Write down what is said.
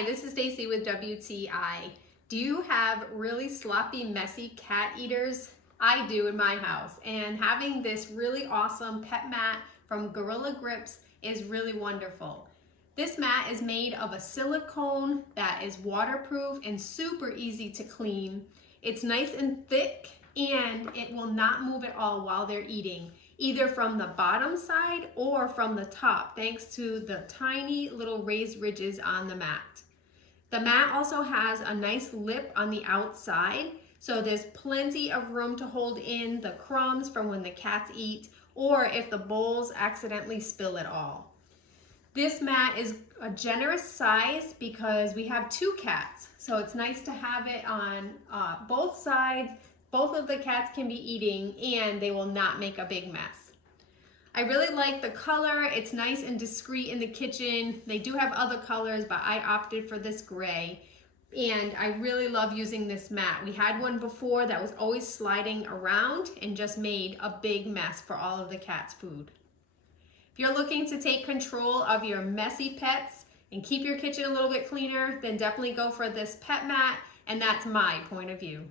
Hi, this is Stacy with WTI. Do you have really sloppy, messy cat eaters? I do in my house, and having this really awesome pet mat from Gorilla Grips is really wonderful. This mat is made of a silicone that is waterproof and super easy to clean. It's nice and thick and it will not move at all while they're eating, either from the bottom side or from the top, thanks to the tiny little raised ridges on the mat. The mat also has a nice lip on the outside, so there's plenty of room to hold in the crumbs from when the cats eat, or if the bowls accidentally spill it all. This mat is a generous size because we have 2 cats, so it's nice to have it on both sides. Both of the cats can be eating and they will not make a big mess. I really like the color. It's nice and discreet in the kitchen. They do have other colors, but I opted for this gray. And I really love using this mat. We had one before that was always sliding around and just made a big mess for all of the cats' food. If you're looking to take control of your messy pets and keep your kitchen a little bit cleaner, then definitely go for this pet mat, and that's my point of view.